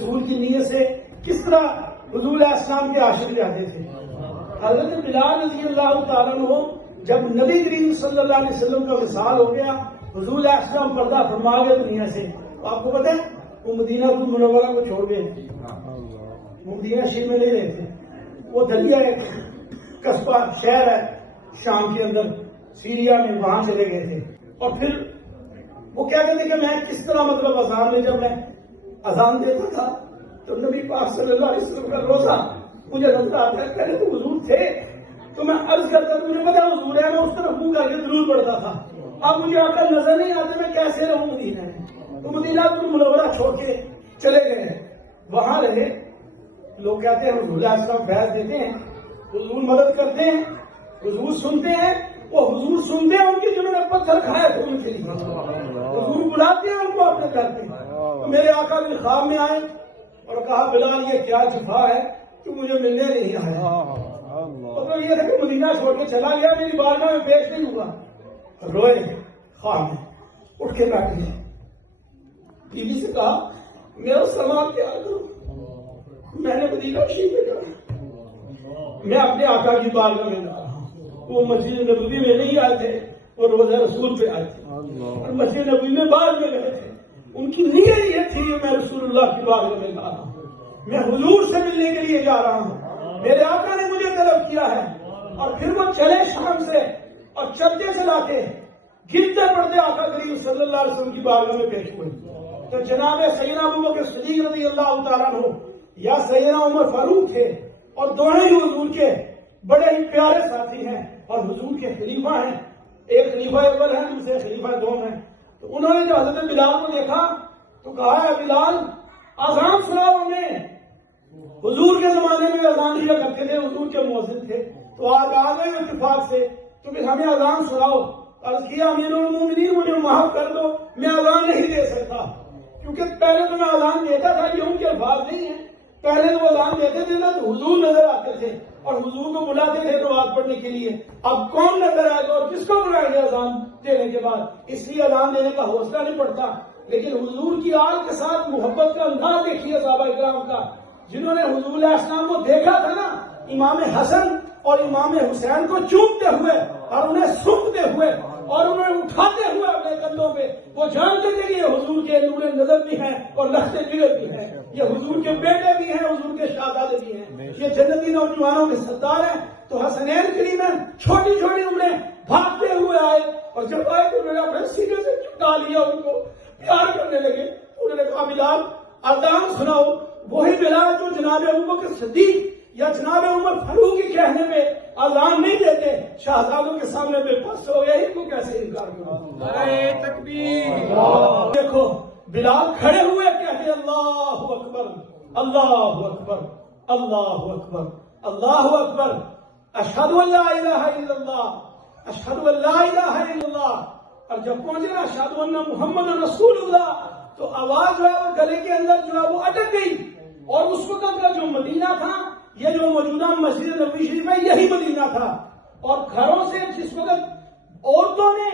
رسول کی نیت سے کس طرح حضور علیہ السلام کے عاشق جاتے تھے. حضرت بلال رضی اللہ تعالیٰ عنہ جب نبی کریم صلی اللہ علیہ وسلم کا وصال ہو گیا، حضور علیہ السلام پردہ فرما گئے دنیا سے، تو آپ کو پتہ ہے وہ مدینہ المنورہ کو چھوڑ گئے. وہ مدینہ شریف میں نہیں رہتے، وہ دریا ایک قصبہ شہر ہے شام کے اندر سیریا میں، وہاں چلے گئے تھے. اور پھر وہ کیا کہتے کہ میں کس طرح مطلب اذان میں جب میں اذان دیتا تھا تو نبی پاک صلی اللہ علیہ وسلم کا روزہ مجھے نظر آتا ہے. پہلے تو حضور تھے تو میں عرض کرتا مجھے پتا حضور ہے، میں اس طرف منہ کر کے ضرور پڑھتا تھا. اب مجھے آ کر نظر نہیں آتے میں کیسے رہوں مدینہ میں. تو مدینہ المنورہ چھوڑ کے چلے گئے، وہاں رہے. لوگ کہتے ہیں حضور علیہ السلام بیعت دیتے ہیں، حضور مدد کرتے ہیں، حضور سنتے ہیں. وہ حضور سنتے ہیں ان کی جنہوں نے پتھر کھائے تھے ان کے لیے، حضور بلاتے ہیں ان کو اپنے گھر پہ. میرے آقا بھی خواب میں آئے اور کہا بلال یہ کیا جفا ہے تو مجھے ملنے نہیں آیا. مطلب یہ تھا کہ مدینہ چھوڑ کے چلا گیا، میری بارگاہ میں پیش نہیں ہوا. روئے خواب میں، اٹھ کے بیٹھ گئے. بیوی سے کہا میرا سامان کیا کروں، میں نے مدینہ شریف میں جانا، میں اپنے آقا کی بارگاہ میں جا رہا ہوں. وہ مسجد نبوی میں نہیں آئے تھے، وہ روزہ رسول پہ آئے تھے اور مسجد نبوی میں بعد میں گئے تھے. ان کی نیت یہ تھی کہ میں رسول اللہ کی بارگاہ میں جا رہا ہوں، میں حضور سے ملنے کے لیے جا رہا ہوں، میرے آقا نے مجھے طلب کیا ہے. اور پھر وہ چلے شام سے اور چلتے چلاتے گرتے پڑتے آقا کریم صلی اللہ علیہ وسلم کی بارگاہ میں پیش ہوئے. تو جناب سیدنا ابوبکر صدیق رضی اللہ تعالیٰ عنہ یا سیدنا عمر فاروق تھے، اور دونوں ہی حضور کے بڑے ہی پیارے ساتھی ہیں اور حضور کے خلیفہ ہیں. ایک خلیفہ اول ہے، دوسرے خلیفہ دوم ہیں. تو انہوں نے جو حضرت بلال کو دیکھا تو کہا ہے بلال اذان سناؤ ہمیں. حضور کے زمانے میں اذان دیا کرتے تھے، حضور کے مؤذن تھے، تو آج آ گئے اتفاق سے تو پھر ہمیں اذان سناؤ. عرض کیا امیر المومنین مجھے معاف کر دو، میں اذان نہیں دے سکتا، کیونکہ پہلے تو میں اذان دیتا تھا، یہ ان کے الفاظ نہیں ہیں. پہلے تو وہ اذان دیتے تھے نا تو حضور نظر آتے تھے اور حضور کو بلاتے تھے نماز پڑھنے کے لیے. اب کون نظر آئے گا اور کس کو بلائیں گے اذان دینے کے بعد؟ اس لیے اذان دینے کا حوصلہ نہیں پڑتا. لیکن حضور کی آل کے ساتھ محبت کا انداز دیکھیے صحابہ کرام کا، جنہوں نے حضور علیہ السلام کو دیکھا تھا نا امام حسن اور امام حسین کو چومتے ہوئے اور انہیں سونپتے ہوئے اور انہیں اٹھاتے ہوئے اپنے کندھوں پہ. وہ جانتے تھے کہ یہ حضور کے نور نظر بھی ہیں اور لخت جگر بھی ہیں، یہ حضور کے بیٹے بھی ہیں، حضور کے شہزادے بھی ہیں، یہ جنتی نوجوانوں کے سردار ہیں. تو حسنین کریمین چھوٹی چھوٹی عمریں بھاگتے ہوئے آئے، اور جب آئے تو انہوں نے اپنے سینے سے چپکا لیا، ان کو پیار کرنے لگے. انہوں نے کہا بلال اذان سناؤ. وہی بلال جو جناب ابوبکر صدیق یا جناب عمر فاروق کے کہنے میں اذان نہیں دیتے، شہزادوں کے سامنے بے بس ہو گئے، ان کو کیسے انکار کرو. نعرہ تکبیر. دیکھو بلال کھڑے ہوئے کہتے اللہ اکبر اللہ اکبر اللہ اکبر اللہ اکبر، اشہد ان لا الہ الا اللہ اشہد ان لا الہ الا اللہ. اور جب پہنچے نا اشہد ان محمد رسول اللہ تو آواز جو ہے وہ گلے کے اندر جو ہے وہ اٹک گئی. اور اس وقت کا جو مدینہ تھا، یہ جو موجودہ مسجد نبوی شریف ہے یہی مدینہ تھا. اور گھروں سے جس وقت عورتوں نے،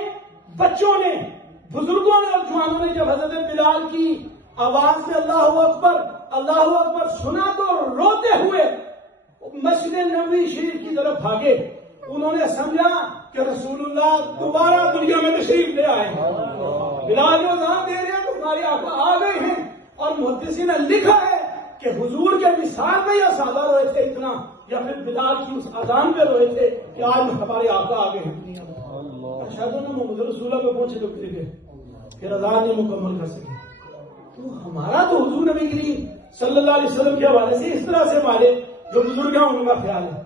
بچوں نے، بزرگوں نے اور جوانوں نے جب حضرت بلال کی آواز سے اللہ اکبر سنا تو روتے ہوئے مسجد نبوی شریف کی طرف بھاگے. انہوں نے سمجھا کہ رسول اللہ دوبارہ دنیا میں تشریف لے آئے. بلال جو اذان دے رہے ہیں تو ہمارے آقا آ گئے ہیں. اور محدثین نے لکھا ہے کہ حضور کے مثال میں یا سادہ روئے تھے اتنا، یا پھر بلال کی اس اذان پہ روئے تھے کہ آج ہمارے آقا آ گئے ہیں. شاید محمد رسول اللہ پہ پہنچے تو پھر گئے، پھر اذان نہیں مکمل کر سکے. تو ہمارا تو حضور نبی کریم صلی اللہ علیہ وسلم کے حوالے سے اس طرح سے ہمارے جو بزرگ ہیں ان کا خیال ہے.